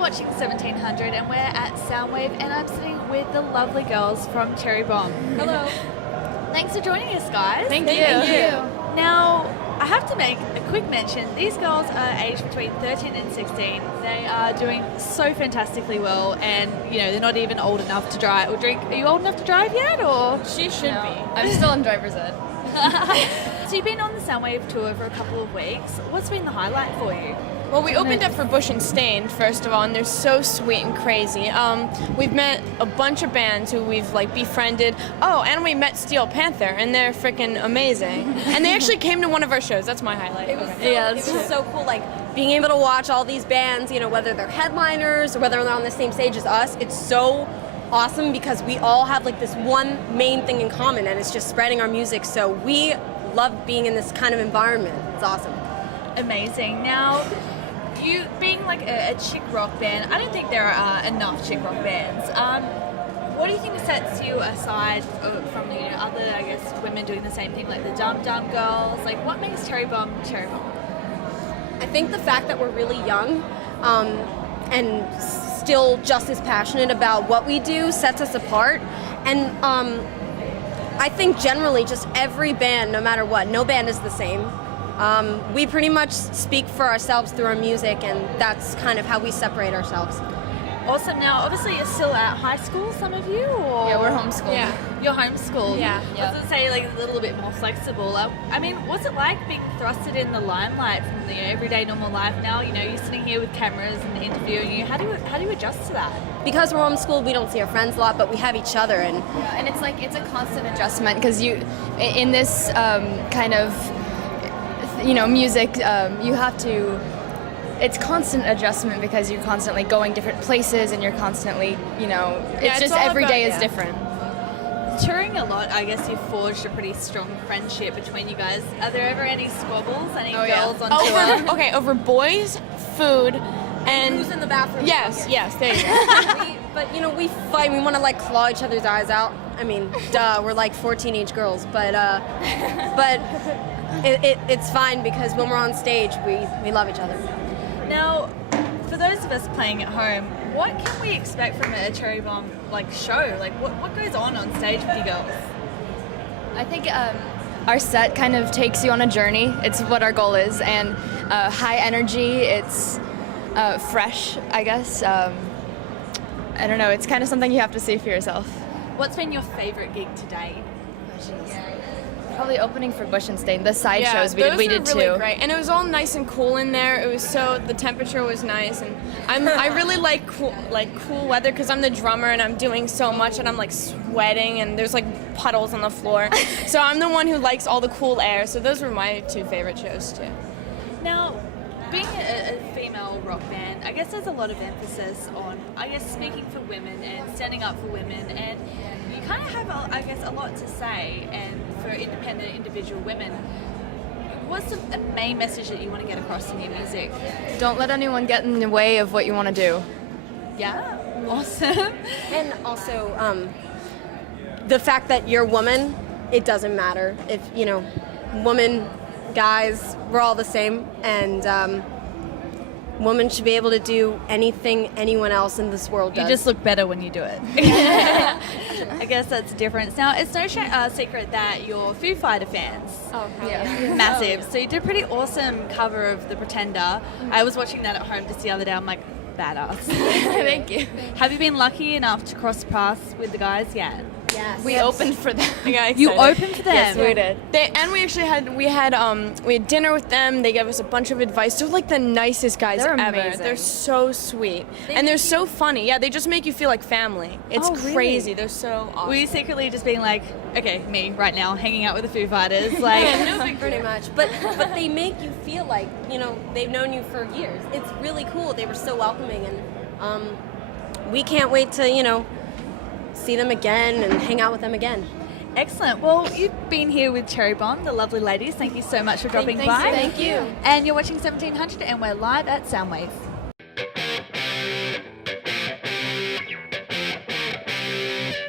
watching 1700 and we're at Soundwave and I'm sitting with the lovely girls from Cherry Bomb. Hello. Thanks for joining us, guys. Thank you. Now, I have to make a quick mention. These girls are aged between 13 and 16. They are doing so fantastically well and, they're not even old enough to drive or drink. Are you old enough to drive yet, or? She should be. I'm still in driver's ed. So you've been on the Soundwave tour for a couple of weeks. What's been the highlight for you? Well, we opened up for Bush and Stained, first of all, and they're so sweet and crazy. We've met a bunch of bands who we've, befriended. Oh, and we met Steel Panther, and they're freaking amazing. And they actually came to one of our shows. That's my highlight. It was so cool, being able to watch all these bands, whether they're headliners or whether they're on the same stage as us. It's so awesome because we all have, this one main thing in common, and it's just spreading our music. So we love being in this kind of environment. It's awesome. Amazing. Now, you being a chick rock band, I don't think there are enough chick rock bands. What do you think sets you aside from the other, women doing the same thing, like the Dum Dum Girls? What makes Cherry Bomb Cherry Bomb? I think the fact that we're really young and still just as passionate about what we do sets us apart. And I think generally just every band, no matter what, no band is the same. We pretty much speak for ourselves through our music, and that's kind of how we separate ourselves. Awesome. Now, obviously, you're still at high school, some of you? Or? Yeah, we're homeschooled. Yeah. You're homeschooled? Yeah. I was going to say, a little bit more flexible. What's it like being thrusted in the limelight from the everyday normal life now? You're sitting here with cameras and interviewing you. How do you adjust to that? Because we're homeschooled, we don't see our friends a lot, but we have each other. And it's a constant adjustment because you, in this kind of music, you have to, it's constant adjustment because you're constantly going different places and you're constantly, it's just every day is different. Touring a lot, I guess you've forged a pretty strong friendship between you guys. Are there ever any squabbles, any girls on tour? Over boys, food, and... who's in the bathroom? Yes, there you go. We fight, we want to claw each other's eyes out. I mean, duh, we're 4 teenage girls, but it's fine because when we're on stage, we love each other. Now, for those of us playing at home, what can we expect from a Cherry Bomb show? What goes on stage with you girls? I think our set kind of takes you on a journey. It's what our goal is, and high energy. It's fresh, I guess. I don't know. It's kind of something you have to see for yourself. What's been your favorite gig to date? Probably opening for Bush and Stain. The side shows we did really too. Great, and it was all nice and cool in there. It was the temperature was nice, and I really like cool weather because I'm the drummer and I'm doing so much and I'm sweating and there's puddles on the floor. So I'm the one who likes all the cool air. So those were my 2 favorite shows too. Now, being a female rock band, I guess there's a lot of emphasis on, speaking for women and standing up for women, and you kind of have, a lot to say, and for independent individual women. What's the main message that you want to get across in your music? Don't let anyone get in the way of what you want to do. Yeah, awesome. And also, the fact that you're a woman, it doesn't matter. If, woman, guys, we're all the same, and women should be able to do anything anyone else in this world does. You just look better when you do it. I guess that's the difference. Now, it's no secret that you're Foo Fighter fans. Oh, yeah. Massive. So you did a pretty awesome cover of The Pretender. I was watching that at home just the other day. I'm like, badass. Thank you. Have you been lucky enough to cross paths with the guys yet? Yes. We opened for them. You opened for them? Yes, we did. We actually had dinner with them. They gave us a bunch of advice. They're the nicest guys They're ever. amazing. They're so sweet. And they're so funny. Yeah, they just make you feel like family. It's crazy. They're so awesome. Were you secretly just being okay, me right now, hanging out with the Foo Fighters? Pretty much. But they make you feel like, they've known you for years. It's really cool. They were so welcoming, and we can't wait to, see them again and hang out with them again. Excellent. Well, you've been here with Cherry Bomb, the lovely ladies. Thank you so much for dropping by. Thank you. And you're watching 1700 and we're live at Soundwave.